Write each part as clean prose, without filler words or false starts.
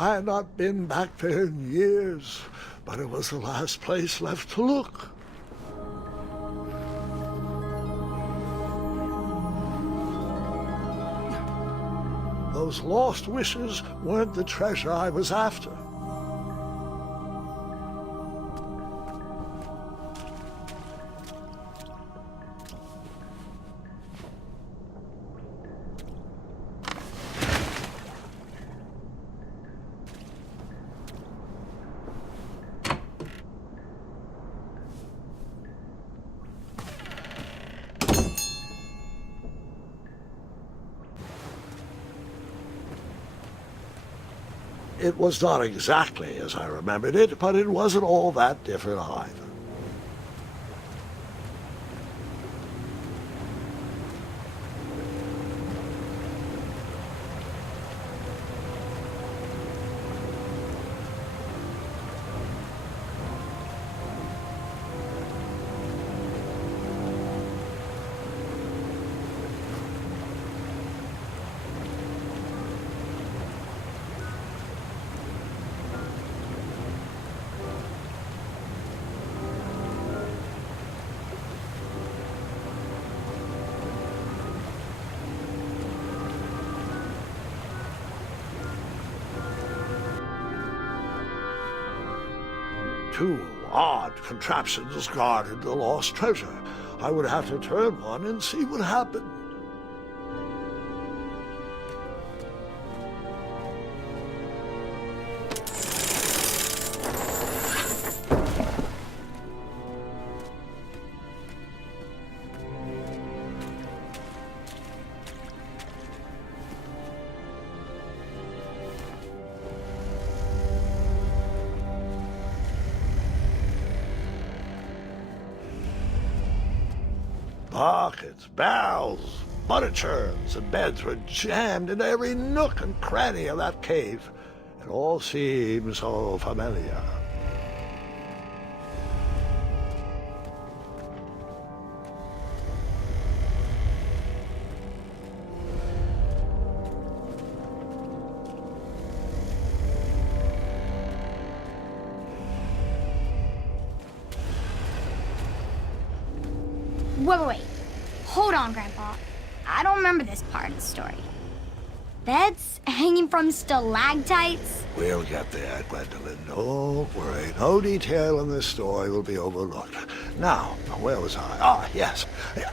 I had not been back there in years, but it was the last place left to look. Those lost wishes weren't the treasure I was after. It was not exactly as I remembered it, but it wasn't all that different either. Two odd contraptions guarded the lost treasure. I would have to turn one and see what happened. Buckets, barrels, butter churns, and beds were jammed into every nook and cranny of that cave. It all seemed so familiar. Wait. Hold on, Grandpa. I don't remember this part of the story. Beds hanging from stalactites? We'll get there, Gwendolyn. Don't worry. No detail in this story will be overlooked. Now, where was I? Ah, yes.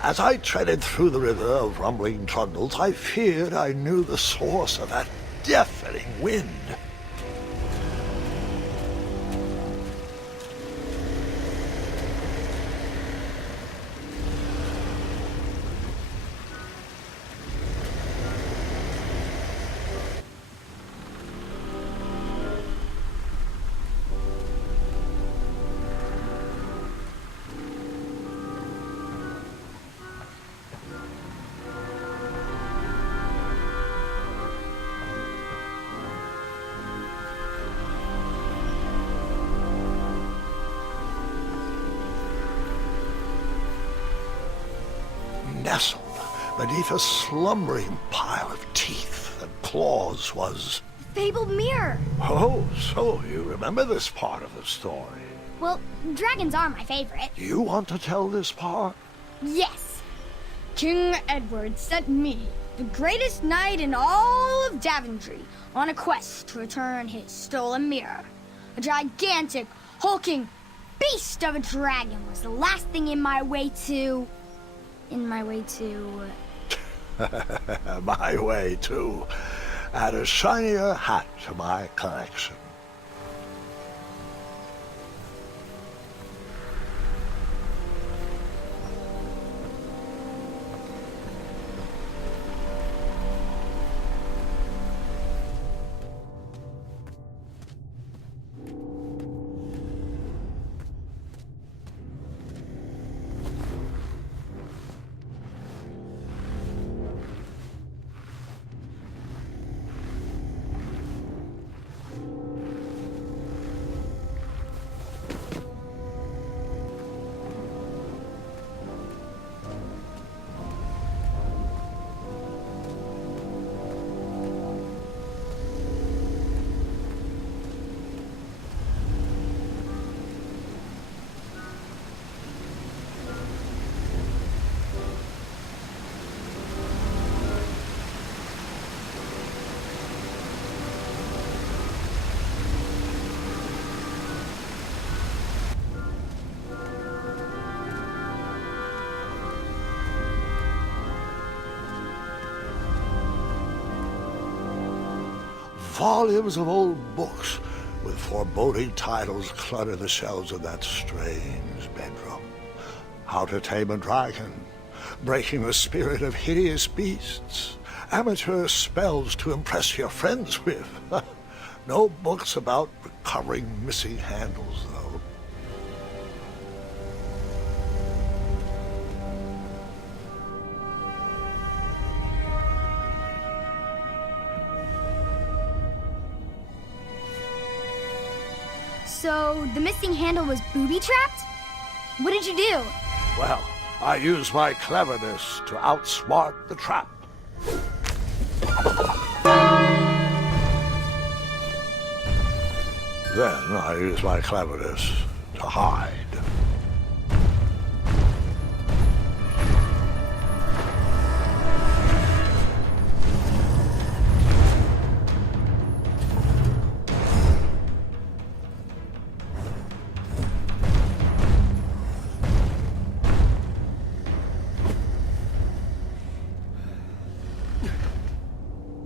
As I treaded through the river of rumbling trundles, I feared I knew the source of that deafening wind. Nestled beneath a slumbering pile of teeth and claws was... Fabled mirror. Oh, so you remember this part of the story. Well, dragons are my favorite. You want to tell this part? Yes. King Edward sent me, the greatest knight in all of Daventry, on a quest to return his stolen mirror. A gigantic, hulking beast of a dragon was the last thing in my way to... My way to add a shinier hat to my collection. Volumes of old books with foreboding titles clutter the shelves of that strange bedroom. How to Tame a Dragon, Breaking the Spirit of Hideous Beasts, amateur spells to impress your friends with. No books about recovering missing handles, though. So, the missing handle was booby-trapped? What did you do? Well, I used my cleverness to outsmart the trap. Then I used my cleverness to hide.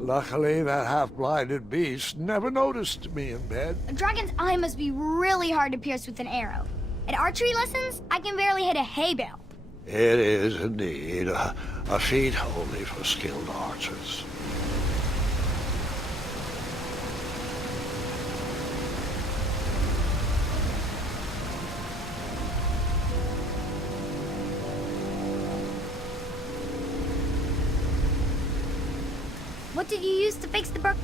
Luckily, that half-blinded beast never noticed me in bed. A dragon's eye must be really hard to pierce with an arrow. At archery lessons, I can barely hit a hay bale. It is indeed a feat only for skilled archers. What did you use to fix the broken...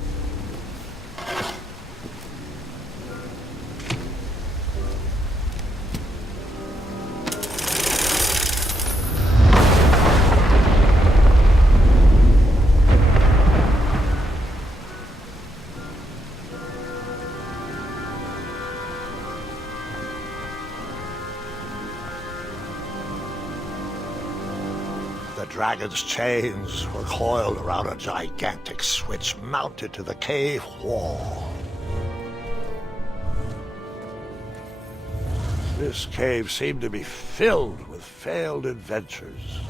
The dragon's chains were coiled around a gigantic switch mounted to the cave wall. This cave seemed to be filled with failed adventures.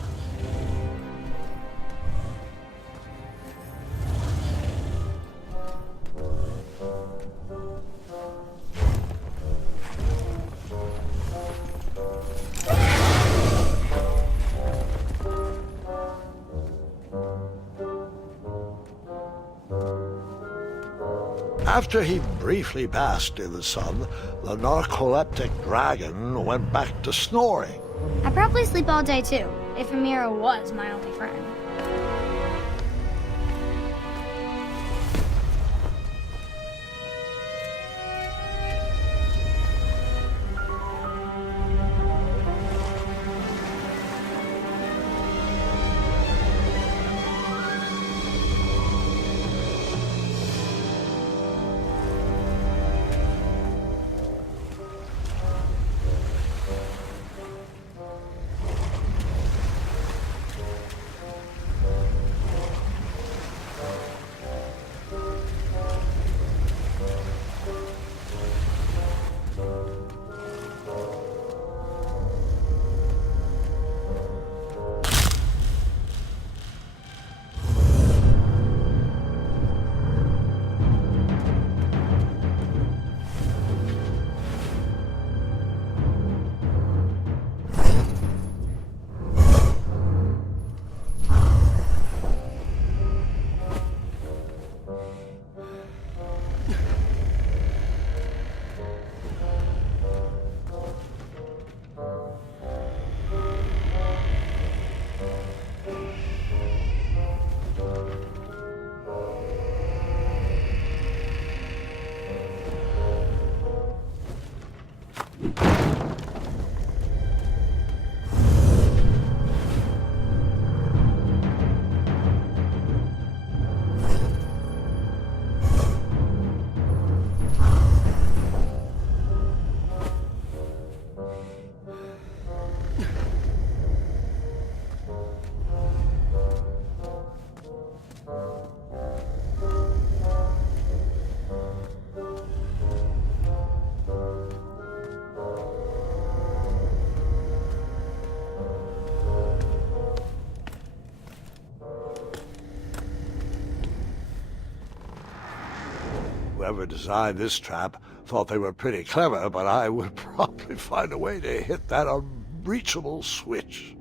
After he briefly basked in the sun, the narcoleptic dragon went back to snoring. I probably sleep all day too, if Amira was my only friend. whoever designed this trap thought they were pretty clever, but I would probably find a way to hit that unreachable switch.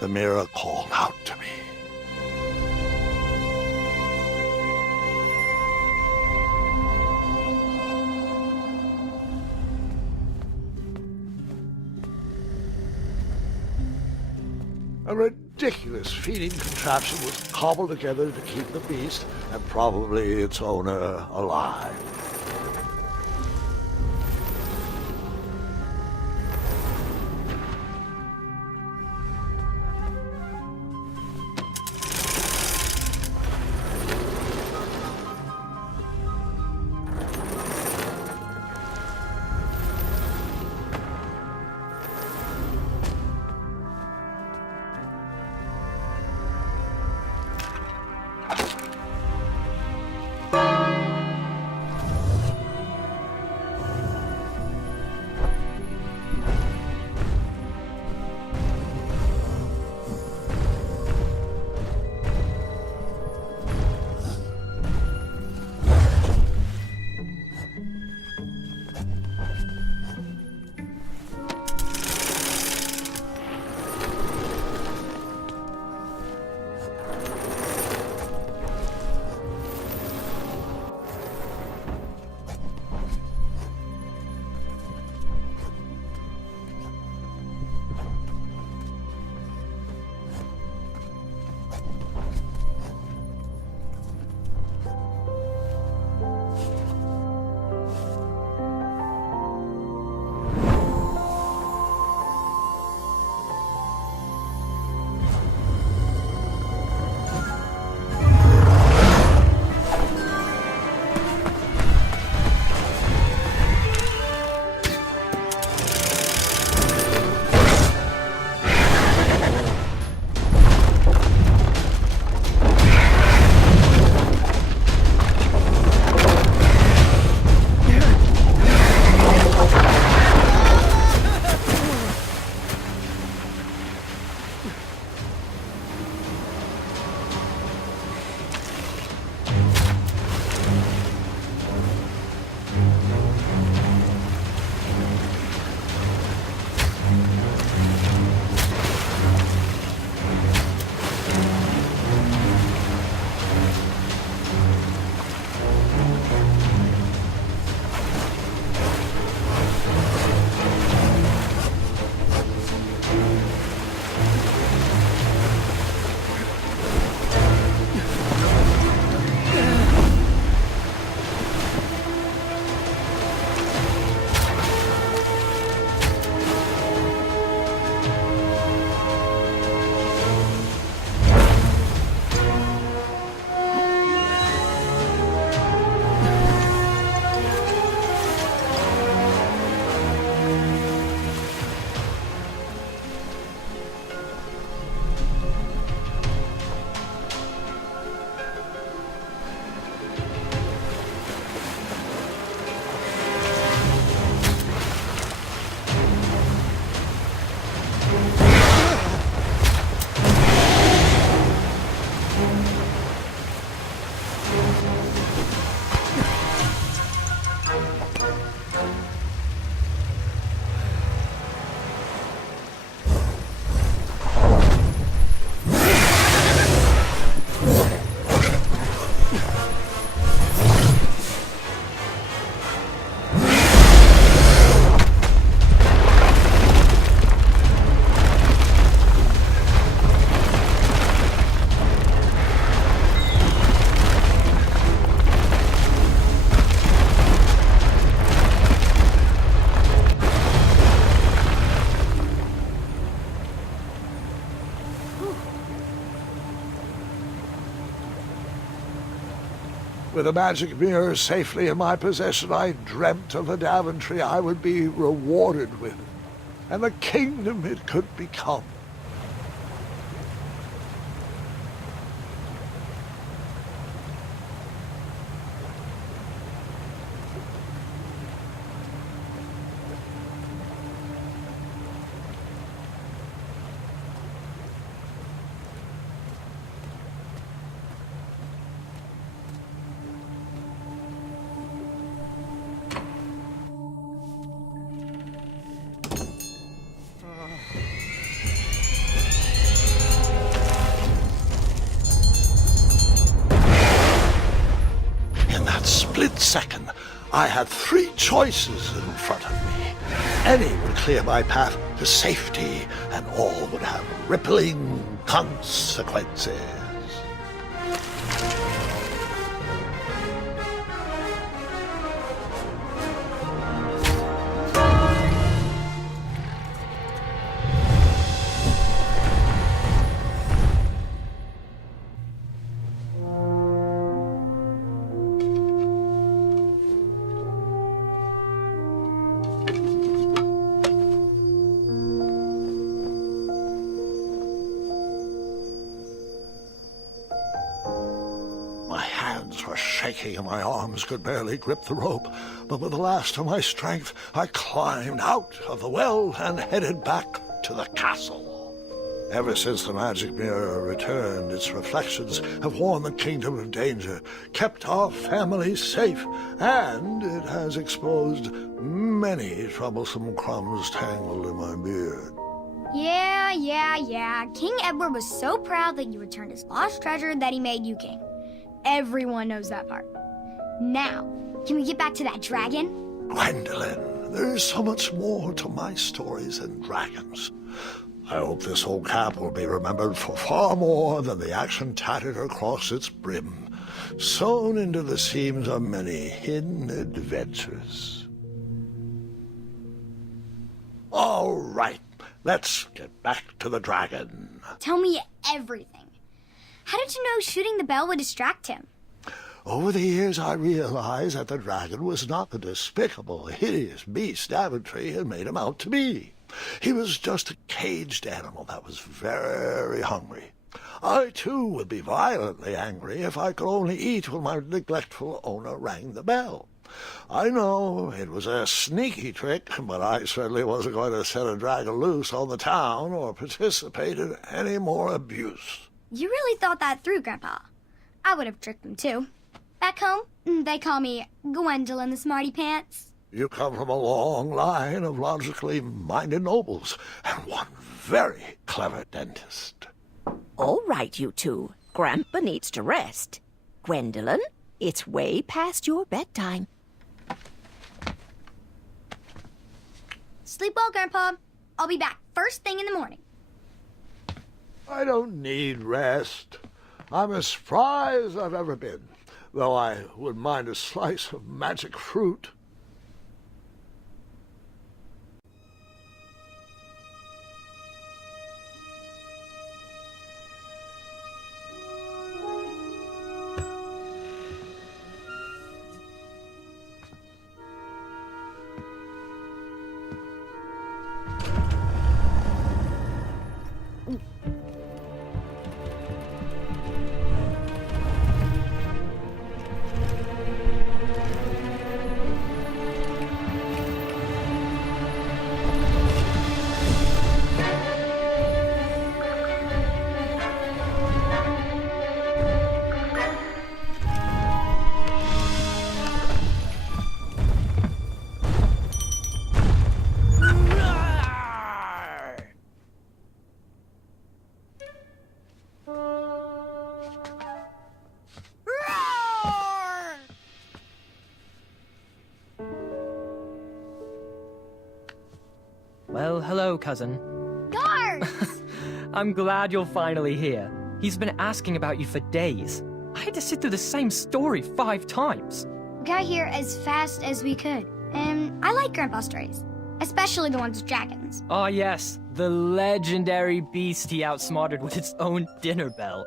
The mirror called out to me. A ridiculous feeding contraption was cobbled together to keep the beast, and probably its owner, alive. With a magic mirror safely in my possession, I dreamt of the Daventry I would be rewarded with, and the kingdom it could become. Split second, I had three choices in front of me. Any would clear my path to safety, and all would have rippling consequences. Shaking and my arms could barely grip the rope, but with the last of my strength I climbed out of the well and headed back to the castle. Ever since the magic mirror returned, its reflections have warned the kingdom of danger, kept our family safe, and it has exposed many troublesome crumbs tangled in my beard. Yeah. King Edward was so proud that you returned his lost treasure that he made you king. Everyone knows that part. Now, can we get back to that dragon? Gwendolyn, there's so much more to my stories than dragons. I hope this old cap will be remembered for far more than the action tattered across its brim, sewn into the seams of many hidden adventures. All right, let's get back to the dragon. Tell me everything. How did you know shooting the bell would distract him? Over the years, I realized that the dragon was not the despicable, hideous beast Daventry had made him out to be. He was just a caged animal that was very hungry. I, too, would be violently angry if I could only eat when my neglectful owner rang the bell. I know it was a sneaky trick, but I certainly wasn't going to set a dragon loose on the town or participate in any more abuse. You really thought that through, Grandpa. I would have tricked them, too. Back home, they call me Gwendolyn the Smarty Pants. You come from a long line of logically minded nobles, and one very clever dentist. All right, you two. Grandpa needs to rest. Gwendolyn, it's way past your bedtime. Sleep well, Grandpa. I'll be back first thing in the morning. I don't need rest. I'm as spry as I've ever been, though I wouldn't mind a slice of magic fruit. Well, hello, cousin. Guards! I'm glad you're finally here. He's been asking about you for days. I had to sit through the same story 5 times. We got here as fast as we could, and I like Grandpa's stories, especially the ones with dragons. Oh yes, the legendary beast he outsmarted with its own dinner bell.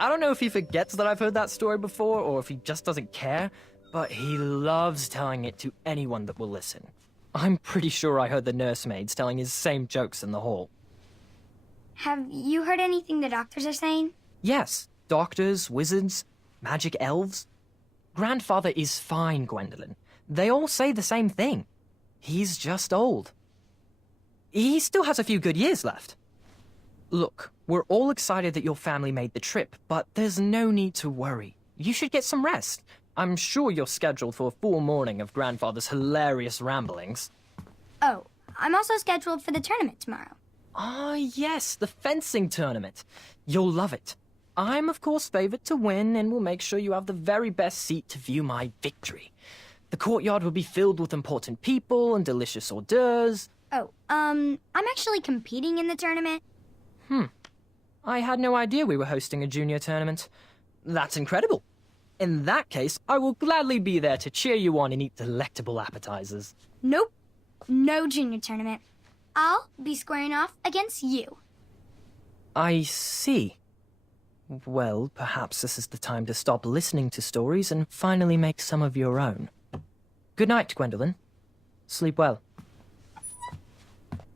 I don't know if he forgets that I've heard that story before or if he just doesn't care, but he loves telling it to anyone that will listen. I'm pretty sure I heard the nursemaids telling his same jokes in the hall. Have you heard anything the doctors are saying? Yes, doctors, wizards, magic elves. Grandfather is fine, Gwendolyn. They all say the same thing. He's just old. He still has a few good years left. Look, we're all excited that your family made the trip, but there's no need to worry. You should get some rest. I'm sure you're scheduled for a full morning of Grandfather's hilarious ramblings. Oh, I'm also scheduled for the tournament tomorrow. Ah, yes, the fencing tournament. You'll love it. I'm, of course, favored to win and will make sure you have the very best seat to view my victory. The courtyard will be filled with important people and delicious hors d'oeuvres. Oh, I'm actually competing in the tournament. I had no idea we were hosting a junior tournament. That's incredible. In that case, I will gladly be there to cheer you on and eat delectable appetizers. Nope, no junior tournament. I'll be squaring off against you. I see. Well, perhaps this is the time to stop listening to stories and finally make some of your own. Good night, Gwendolyn. Sleep well.